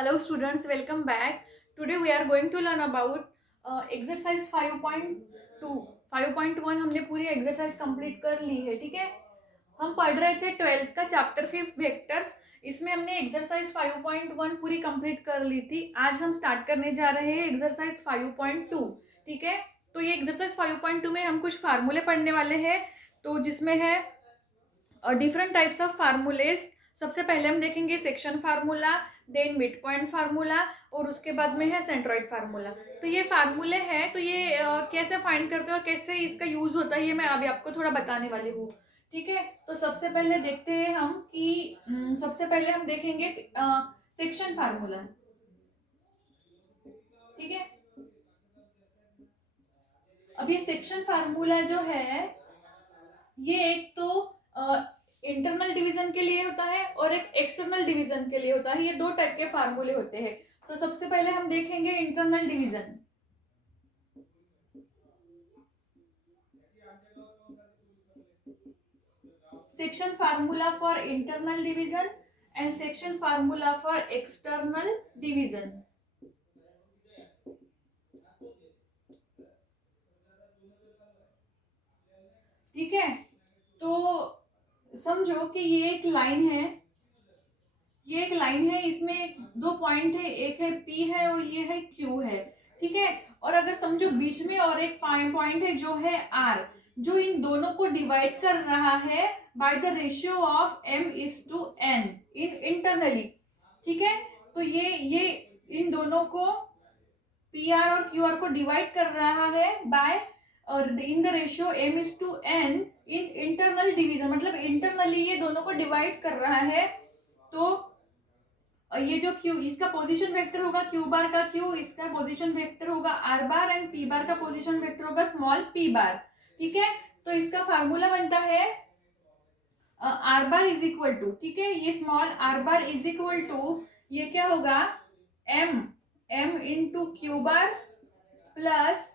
Hello students, welcome back. Today we are going to learn about exercise 5.2. 5.1 हमने पूरी exercise complete कर ली है, ठीक है। हम पढ़ रहे थे 12th का चैप्टर 5 वेक्टर्स। इसमें हमने एक्सरसाइज 5.1 पूरी कंप्लीट कर ली थी। आज हम स्टार्ट करने जा रहे हैं एक्सरसाइज 5.2, ठीक है। तो ये एक्सरसाइज 5.2 में हम कुछ फार्मूले पढ़ने वाले हैं, तो जिसमें है डिफरेंट टाइप्स ऑफ फार्मूलेस। सबसे पहले हम देखेंगे section formula, then mid point formula और उसके बाद में है सेंट्रॉइड फार्मूला। तो ये फार्मूले हैं, तो ये कैसे फाइंड करते हैं और कैसे इसका यूज होता है ये मैं अभी आपको थोड़ा बताने वाली हूँ, ठीक है। तो सबसे पहले देखते हैं हम कि सबसे पहले हम देखेंगे सेक्शन फार्मूला, ठीक है। अब ये सेक्शन फार्मूला जो है ये एक तो इंटरनल डिवीजन के लिए होता है और एक एक्सटर्नल डिवीजन के लिए होता है। ये दो टाइप के फार्मूले होते हैं। तो सबसे पहले हम देखेंगे internal division. Section formula for internal division and section formula for external division, ठीक है। तो समझो कि ये एक लाइन है, ये एक लाइन है, इसमें दो पॉइंट है, एक है P है और ये है Q है, ठीक है। और अगर समझो बीच में और एक पॉइंट है जो है R, जो इन दोनों को डिवाइड कर रहा है by the ratio of m/n in internally, ठीक है। तो ये इन दोनों को PR और QR को डिवाइड कर रहा है बाय और in the ratio m/n in internal division, मतलब इंटरनली ये दोनों को डिवाइड कर रहा है। तो ये जो Q इसका पोजीशन वेक्टर होगा Q बार का Q, इसका पोजीशन वेक्टर होगा R bar and P bar का पोजीशन वेक्टर होगा स्मॉल p बार, ठीक है। तो इसका फार्मूला बनता है R bar is equal to, ठीक है, ये small R bar is equal to ये क्या होगा m into Q bar plus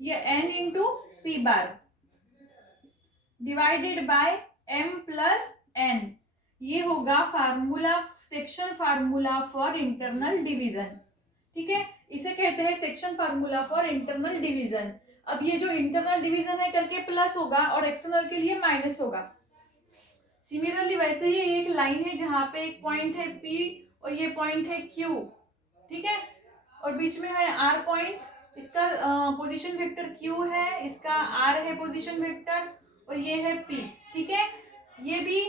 ये n into P bar divided by m plus n। ये होगा formula, section formula for internal division, ठीक है। इसे कहते हैं section formula for internal division. अब ये जो इंटरनल डिवीजन है करके प्लस होगा और एक्सटर्नल के लिए माइनस होगा। सिमिलरली वैसे ही एक लाइन है जहां पे एक पॉइंट है P और ये पॉइंट है Q, ठीक है, और बीच में है R पॉइंट, इसका पोजीशन वेक्टर Q है, इसका R है पोजीशन वेक्टर और ये है P, ठीक है। ये भी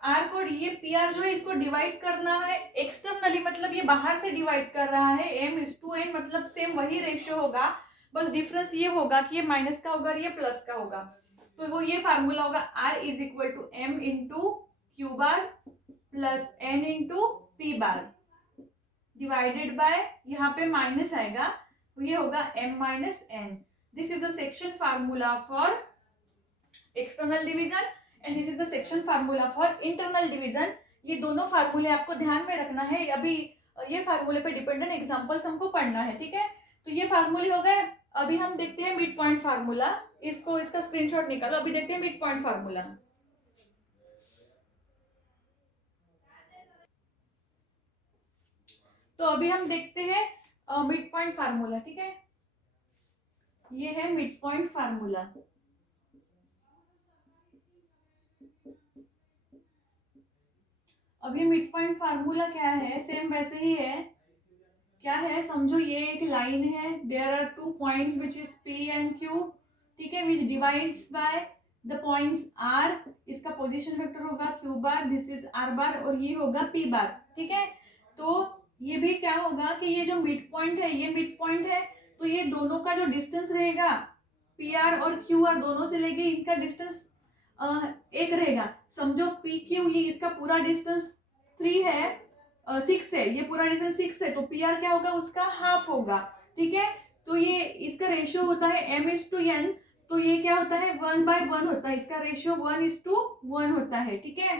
R को, ये PR जो है इसको डिवाइड करना है एक्सटर्नली, मतलब ये बाहर से डिवाइड कर रहा है m/n, मतलब सेम वही रेशियो होगा, बस डिफरेंस ये होगा कि ये माइनस का होगा और ये प्लस का होगा। तो वो ये फार्मूला होगा R is equal to m into Q bar plus n into P bar divided by, यहाँ पे माइनस आएगा तो ये होगा m minus n। This is the section formula for external division and this is the section formula for internal division. ये दोनों फार्मूले आपको ध्यान में रखना है, अभी ये फार्मूले पे डिपेंडेंट एग्जांपल्स हमको पढ़ना है, ठीक है। तो ये फार्मूले हो गए। अभी हम देखते हैं मिड पॉइंट फार्मूला, इसको इसका स्क्रीनशॉट निकालो। अभी देखते हैं मिड पॉइंट फार्मूला। तो अभी हम देखते हैं मिड पॉइंट फार्मूला, ठीक है। ये है मिड पॉइंट फार्मूला। अब ये मिड पॉइंट फार्मूला क्या है, सेम वैसे ही है। क्या है, समझो ये एक लाइन है, there are two points which is P and Q, ठीक है, which divides by the points R। इसका पोजीशन वेक्टर होगा Q bar, this is R bar और ये होगा P बार, ठीक है। तो ये भी क्या होगा कि ये जो मिड पॉइंट है, ये मिड पॉइंट है, तो ये दोनों का जो डिस्टेंस रहेगा PR और QR दोनों से लेके इनका डिस्टेंस एक रहेगा। समझो PQ ये इसका पूरा डिस्टेंस 3 है, 6 है, ये पूरा डिस्टेंस 6 है, तो PR क्या होगा, उसका हाफ होगा, ठीक है। तो ये इसका रेशियो होता है m/n, तो ये क्या होता है 1/1 होता है, इसका रेशियो 1:1 होता है, ठीक है।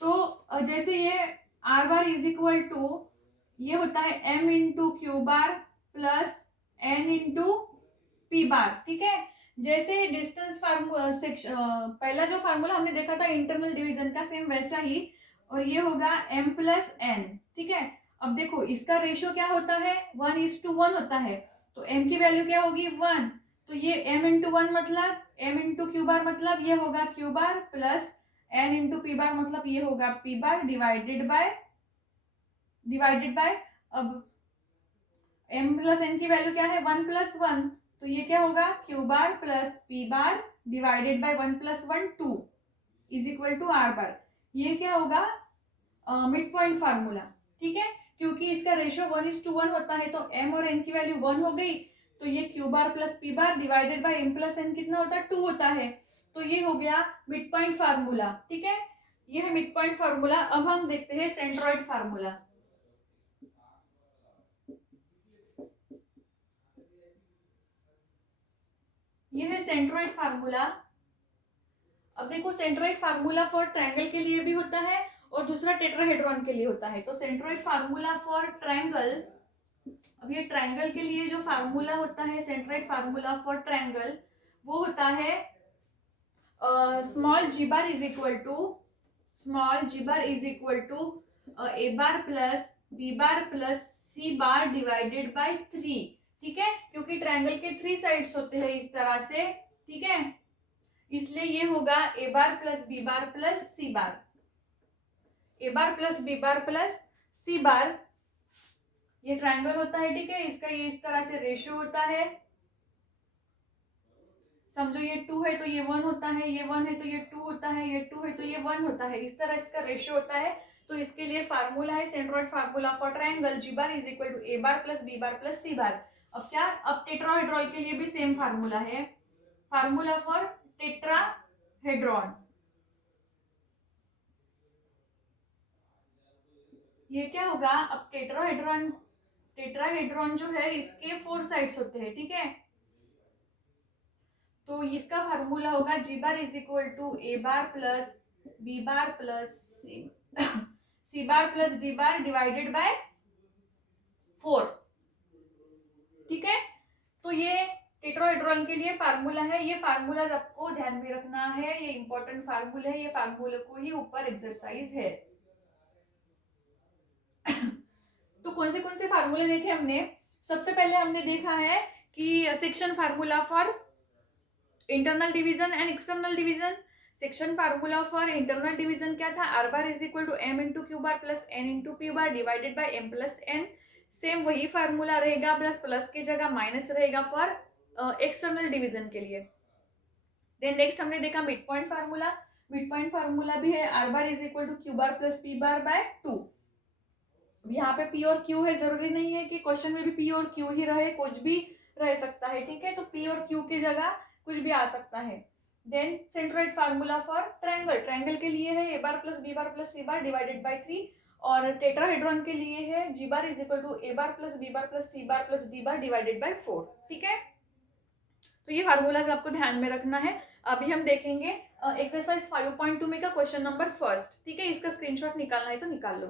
तो जैसे ये R bar is equal to ये होता है m into Q bar plus n into P bar, ठीक है। जैसे डिस्टेंस फार्मूला पहला जो फार्मूला हमने देखा था इंटरनल डिवीजन का, सेम वैसा ही, और ये होगा m प्लस n, ठीक है। अब देखो इसका रेशियो क्या होता है, 1:1 होता है, तो m की वैल्यू क्या होगी 1, तो ये m इंटू 1 मतलब m इंटू क्यू बार मतलब ये होगा Q bar plus n into P bar मतलब ये होगा पी बार डिवाइडेड बाय अब m प्लस n की वैल्यू क्या है 1+1, तो ये क्या होगा Q bar plus P bar divided by 1+1 2 is equal to R bar. ये क्या होगा मिड पॉइंट फार्मूला, ठीक है, क्योंकि इसका रेशियो 1:1 होता है तो m और n की वैल्यू 1 हो गई, तो ये Q bar plus P bar divided by m plus n कितना होता है 2 होता है, तो ये हो गया मिड पॉइंट फार्मूला, ठीक है, ये है मिड पॉइंट फार्मूला। अब हम देखते हैं सेंट्रॉइड फार्मूला। ये है सेंट्रॉइड फार्मूला। अब देखो सेंट्रॉइड फार्मूला फॉर ट्रायंगल के लिए भी होता है और दूसरा टेट्राहेड्रॉन के लिए होता है। तो सेंट्रॉइड फार्मूला फॉर ट्रायंगल, अब ये ट्रायंगल के लिए जो फार्मूला होता है सेंट्रॉइड फार्मूला फॉर ट्रायंगल वो होता है small G bar is equal to A bar plus B bar plus C bar divided by 3, ठीक है, क्योंकि ट्रायंगल के 3 साइड्स होते हैं इस तरह से, ठीक है, इसलिए ये होगा ए bar plus B bar plus C बार, ए bar plus B bar plus C बार, ये ट्रायंगल होता है, ठीक है, इसका ये इस तरह से रेशियो होता है, समझो ये 2 है तो ये 1 होता है, ये 1 है तो ये 2 होता है, ये 2 है तो ये 1 होता है, इस तरह इसका रेशियो होता है। तो इसके लिए फार्मूला है centroid formula for triangle G bar is equal to A bar plus B bar plus C bar. अब क्या, अब टेट्राहेड्रॉन के लिए भी सेम फार्मूला है, फार्मूला फॉर टेट्राहेड्रॉन, ये क्या होगा, अब टेट्राहेड्रॉन जो है इसके 4 साइड्स होते हैं, ठीक है, तो इसका फार्मूला होगा G bar is equal to A bar plus B bar plus C bar plus D bar divided by 4, ठीक है, तो ये टेट्राहेड्रॉन के लिए फार्मूला है। ये फार्मूला आपको ध्यान में रखना है, ये इंपॉर्टेंट फार्मूला है, ये फार्मूले को ही ऊपर एक्सरसाइज है। तो कौन से फार्मूले देखे हमने, सबसे पहले हमने देखा है कि section formula for internal division and external division. Section formula for internal division क्या था, R bar is equal to M into Q bar plus N into P bar divided by M plus N, same वही formula रहेगा, plus plus की जगह minus रहेगा for external division के लिए। Then next हमने देखा mid point formula, mid point formula भी है R bar is equal to Q bar plus P bar by 2। यहाँ पे पी और क्यू है, जरूरी नहीं है कि क्वेश्चन में भी पी और क्यू ही रहे, कुछ भी रह सकता है, ठीक है, तो पी और क्यू की जगह कुछ भी आ सकता है। Then centroid formula for triangle, triangle के लिए है A bar plus B bar plus C bar divided by 3, और टेट्राहेड्रॉन के लिए है G bar is equal to A bar plus B bar plus C bar plus D bar divided by 4, ठीक है, तो ये फार्मूलाज आपको ध्यान में रखना है। अभी हम देखेंगे एक्सरसाइज 5.2 में का क्वेश्चन नंबर फर्स्ट, ठीक है, इसका स्क्रीनशॉट निकालना है तो निकाल लो।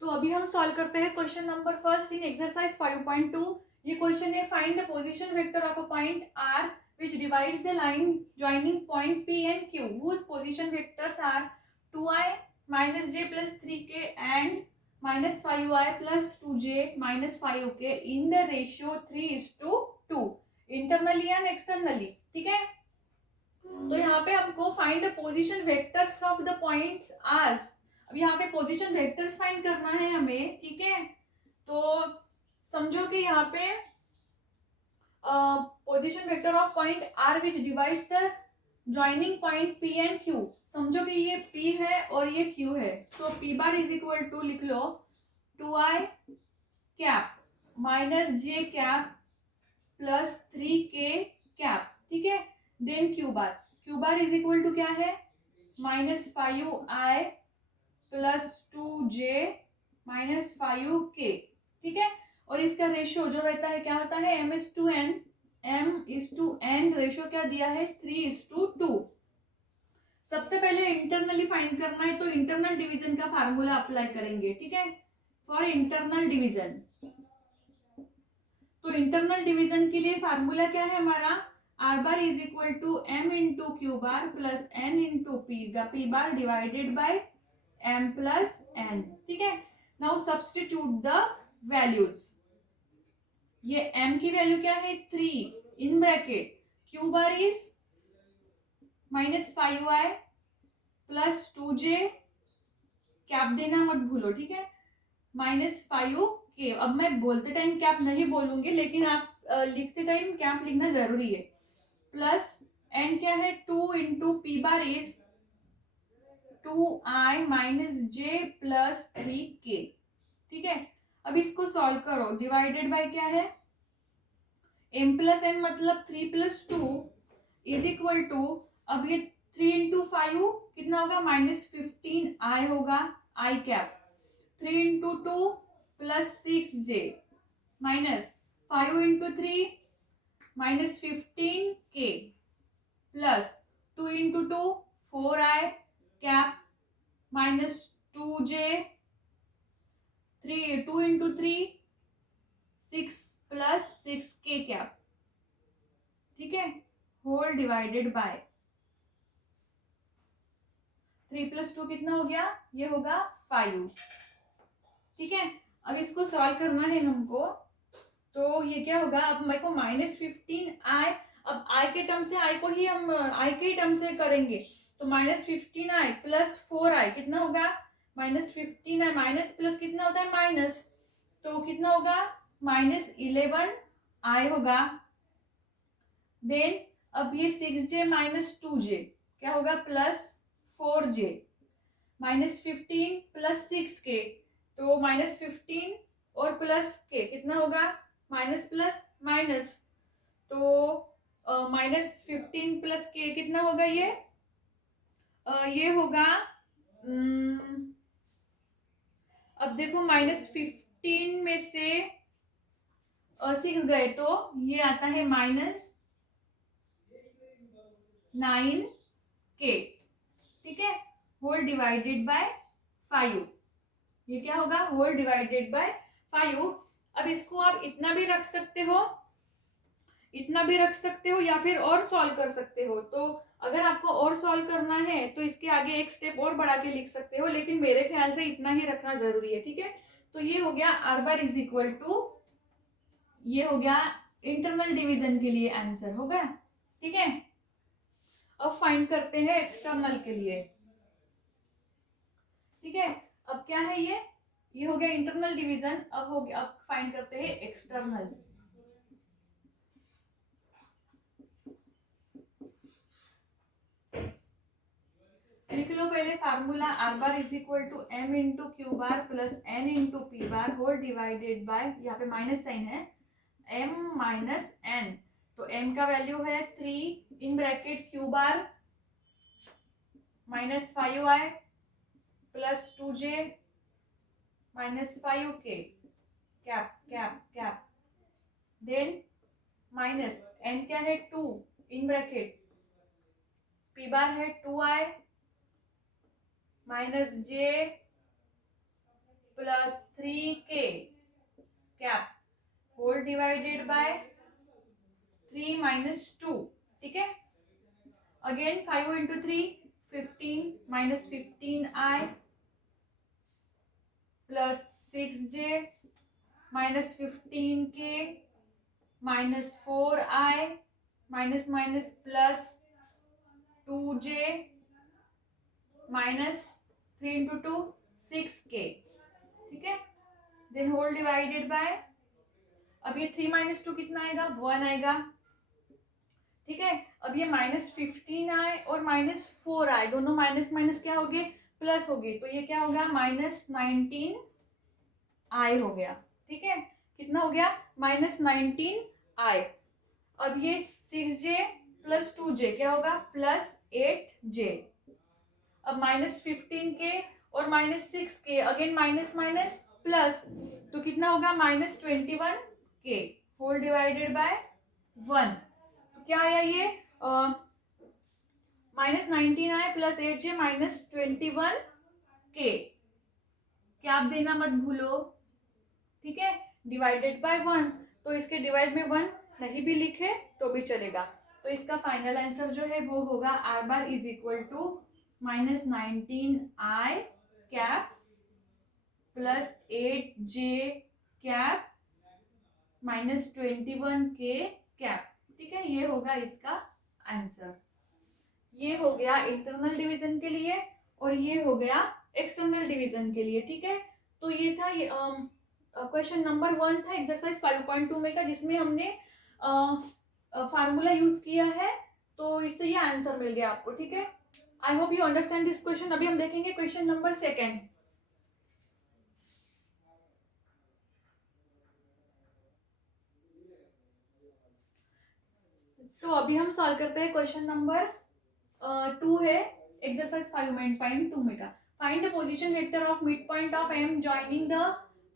तो अभी हम सॉल्व करते हैं question number first in exercise 5.2। ये क्वेश्चन है find the position vector of a point r which divides the line joining point P and Q whose position vectors are 2i minus j plus 3k and minus 5i plus 2j minus 5k in the ratio 3:2 internally and externally, ठीक है। तो यहाँ पे हमको find the position vectors of the points r, अब यहाँ पे position vectors find करना है हमें, ठीक है, तो समझो कि यहाँ पे position vector of point r which divides the joining point p and q, समझो कि ये p है और ये q है, तो p bar is equal to लिख लो 2i cap minus j cap plus 3k cap, ठीक है, then q bar is equal to क्या है minus 5i plus 2j minus 5k, ठीक है, और इसका रेशियो जो रहता है क्या होता है m/n, रेशियो क्या दिया है 3:2। सबसे पहले इंटरनली फाइंड करना है, तो इंटरनल डिवीजन का फार्मूला अप्लाई करेंगे, ठीक है, फॉर इंटरनल डिवीजन। तो इंटरनल डिवीजन के लिए फार्मूला क्या है हमारा, R bar is equal to M into Q bar plus N into P bar divided by M plus N, ठीक है। Now substitute the values. ये m की वैल्यू क्या है 3 in bracket, q bar is -5y plus 2j, cap देना मत भूलो, ठीक है, -5k। अब मैं बोलते टाइम कैप नहीं बोलूंगी, लेकिन आप लिखते टाइम कैप लिखना जरूरी है। प्लस n क्या है 2 into P bar is 2i minus j plus 3k, ठीक है। अब इसको सॉल्व करो, डिवाइडेड बाय क्या है m प्लस एन मतलब 3 प्लस 2 इज इक्वल टू, अब ये 3 इंटू 5 कितना होगा -15i होगा, I cap 3 into 2 plus 6j minus 5 into 3 -15k plus 2 into 2 4i cap minus 2j 2 into 3 6 plus 6k cap, ठीक है, होल डिवाइडेड बाय 3 प्लस 2 कितना हो गया, ये होगा 5, ठीक है। अब इसको सॉल्व करना है हमको, तो ये क्या होगा, अब मेरे को -15i, अब i के टर्म से i को ही हम i के टर्म से करेंगे, तो -15i प्लस 4i कितना होगा -15i, माइनस प्लस कितना होता है माइनस, तो कितना होगा -11i होगा। देन अब ये 6j माइनस 2j क्या होगा +4j, -15 प्लस 6k, तो -15 और प्लस के कितना होगा माइनस प्लस माइनस, तो -15 प्लस के कितना होगा ये होगा अब देखो -15 में से 6 गए तो ये आता है -9k, ठीक है, होल डिवाइडेड बाय 5, ये क्या होगा होल डिवाइडेड बाय 5। अब इसको आप इतना भी रख सकते हो, इतना भी रख सकते हो, या फिर और सॉल्व कर सकते हो। तो अगर आपको और सॉल्व करना है तो इसके आगे एक स्टेप और बढ़ा के लिख सकते हो, लेकिन मेरे ख्याल से इतना ही रखना जरूरी है, ठीक है। तो ये हो गया R bar is equal to, ये हो गया इंटरनल डिवीजन के लिए आंसर होगा, ठीक है। अब फाइंड करते हैं एक्सटर्नल के लिए, ठीक है। अब क्या है ये हो गया इंटरनल डिवीजन, अब हो गया, अब फाइंड करते हैं एक्सटर्नल। लिख लो पहले formula, R bar is equal to M into Q bar plus N into P bar whole divided by, यहाँ पे माइनस साइन है, एम माइनस एन, तो एम का वैल्यू है 3 in bracket Q bar -5i plus 2j -5k cap cap cap, then minus N क्या है 2 in bracket, P bar है 2i minus j plus 3k cap whole divided by 3 minus 2, ठीक है। Again 5 into 3 15 -15i plus 6j -15k -4i minus minus plus 2j -3 into 2 6k, ठीक है। Then whole divided by, अब ये 3 minus 2 कितना आएगा 1 आएगा, ठीक है। अब ये -15i और -4i दोनों माइनस माइनस क्या हो गए प्लस हो गए, तो ये क्या होगा -19i हो गया, ठीक है। कितना हो गया -19i। अब ये 6j प्लस 2j क्या होगा +8j, अब -15k और -6k again minus minus plus, तो कितना होगा -21k होल डिवाइडेड बाय 1, तो क्या आया ये -19i प्लस 8j -21k, क्या आप देना मत भूलो, ठीक है, डिवाइडेड बाय 1, तो इसके डिवाइड में 1 नहीं भी लिखे तो भी चलेगा। तो इसका फाइनल आंसर जो है वो होगा R bar is equal to -19i cap plus 8j cap -21k cap. ठीक है, ये होगा इसका आंसर। ये हो गया इंटरनल डिवीजन के लिए और ये हो गया एक्सटर्नल डिवीजन के लिए। ठीक है, तो ये था ये क्वेश्चन नंबर 1 था एक्सरसाइज 5.2 में का, जिसमें हमने फार्मूला यूज किया है, तो इससे ये आंसर मिल गया आपको। ठीक है, I hope you understand this question. अभी हम देखेंगे क्वेश्चन नंबर 2। तो अभी हम सॉल्व करते हैं क्वेश्चन नंबर 2 है एक्सरसाइज 5.2 में का। Find the position vector of mid point of M joining the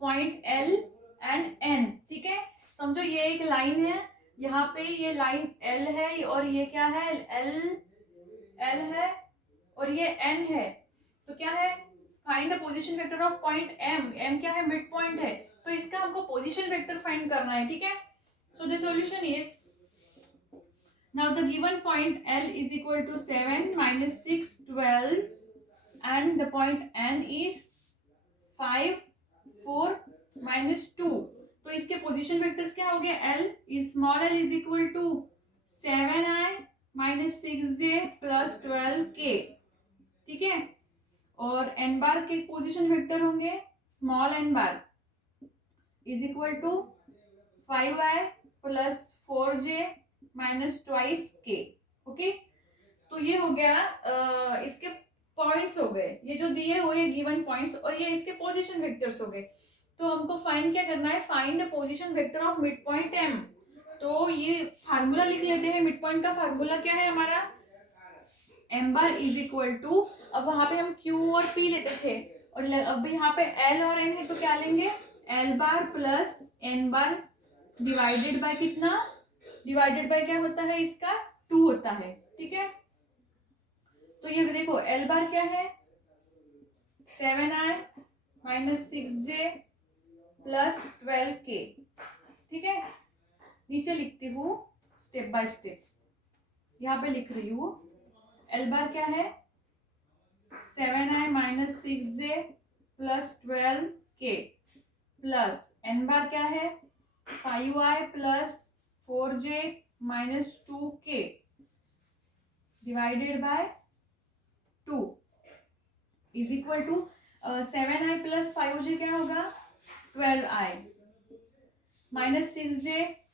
point L and N. ठीक है, समझो ये एक लाइन है, यहाँ पे ये लाइन एल है और ये क्या है, एल है और ये एन है। तो क्या है, find the position vector of point M. M क्या है, मिड पॉइंट है, तो इसका हमको पोजीशन वेक्टर फाइंड करना है। ठीक है, so the solution is, now the given point L is equal to 7 minus 6 12 and the point N is 5 4 minus 2। तो इसके पोजीशन वेक्टर्स क्या हो गए, L is small l is equal to 7i minus 6j plus 12k। ठीक है, और n बार के position vector होंगे small n bar is equal to 5i plus 4j minus twice के। ओके, तो ये हो गया इसके पॉइंट्स हो गए, ये जो दिए हुए गिवन पॉइंट्स, और ये इसके पोजीशन वेक्टर्स हो गए। तो हमको फाइंड क्या करना है, find the position vector of mid point M. तो ये फार्मूला लिख लेते हैं। मिड पॉइंट का फार्मूला क्या है हमारा, M bar is equal to, अब वहां पे हम क्यू और पी लेते थे, और अब यहाँ पे एल और एन है, तो क्या लेंगे, L bar plus N bar divided by कितना, डिवाइडेड बाय क्या होता है इसका, 2 होता है। ठीक है, तो ये देखो एल बार क्या है, 7i minus 6j plus 12k। ठीक है, नीचे लिखती हूँ स्टेप बाय स्टेप, यहाँ पे लिख रही हूँ। एल बार क्या है, 7i minus 6j plus 12k plus N bar क्या है, 5i plus 4j minus 2k divided by 2 is equal to 7i plus 5j क्या होगा, 12i minus 6j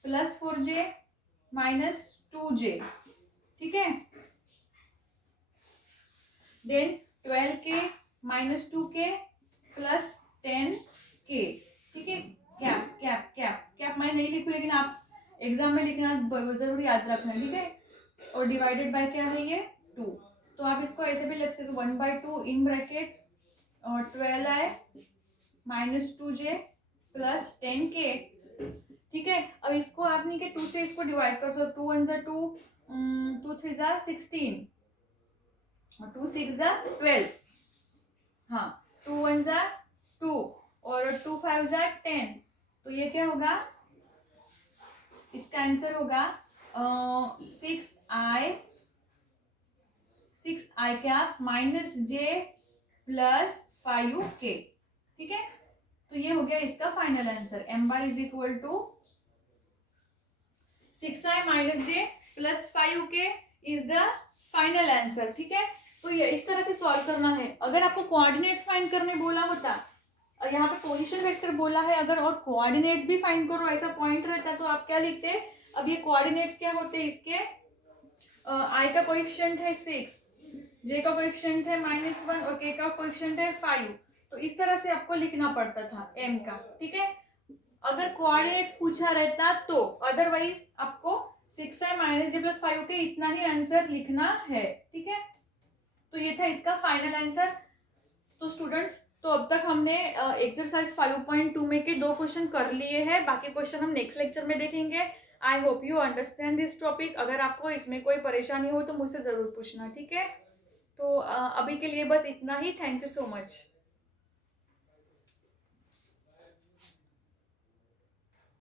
plus 4j minus 2j। ठीक है, then 12k minus 2k plus 10k। ठीक है, cap cap cap cap मैं नहीं लिखूँ, लेकिन आप एग्जाम में लिखना जरूर याद रखना। ठीक है, और डिवाइडेड बाय क्या है ये 2, तो आप इसको ऐसे भी लिख सकते हो 1/2 इन ब्रैकेट और 12i minus 2j plus 10k। ठीक है, अब इसको आपने के 2 से इसको डिवाइड कर सकते, 2 1 2 2 3 16 और 2 6 12, हाँ 2 1 2 और 2 5 10। तो ये क्या होगा, इसका आंसर होगा 6i cap minus j plus 5k। ठीक है, तो ये हो गया इसका final answer. M bar is equal to 6i minus j plus 5k is the final answer. ठीक है, तो ये इस तरह से सॉल्व करना है। अगर आपको कोऑर्डिनेट्स फाइंड करने बोला होता, यहाँ पे पोजीशन वेक्टर बोला है अगर, और कोऑर्डिनेट्स भी फाइंड करो ऐसा पॉइंट रहता, तो आप क्या लिखते हैं, अब ये कोऑर्डिनेट्स क्या होते हैं इसके, आई का कोएफिशिएंट है 6, जे का कोएफिशिएंट है -1 और के का कोएफिशिएंट है 5। तो इस तरह से आपको लिखना पड़ता था एम का। ठीक है, अगर कोऑर्डिनेट्स पूछा रहता तो, अदरवाइज आपको 6i माइनस j प्लस 5 के इतना ही आंसर लिखना है। ठीक है, तो ये था इसका फाइनल आंसर। तो स्टूडेंट्स, तो अब तक हमने एक्सरसाइज 5.2 में के 2 क्वेश्चन कर लिए हैं, बाकी क्वेश्चन हम नेक्स्ट लेक्चर में देखेंगे। I hope you understand this topic. अगर आपको इसमें कोई परेशानी हो तो मुझसे ज़रूर पूछना। ठीक है, तो अभी के लिए बस इतना ही। Thank you so much.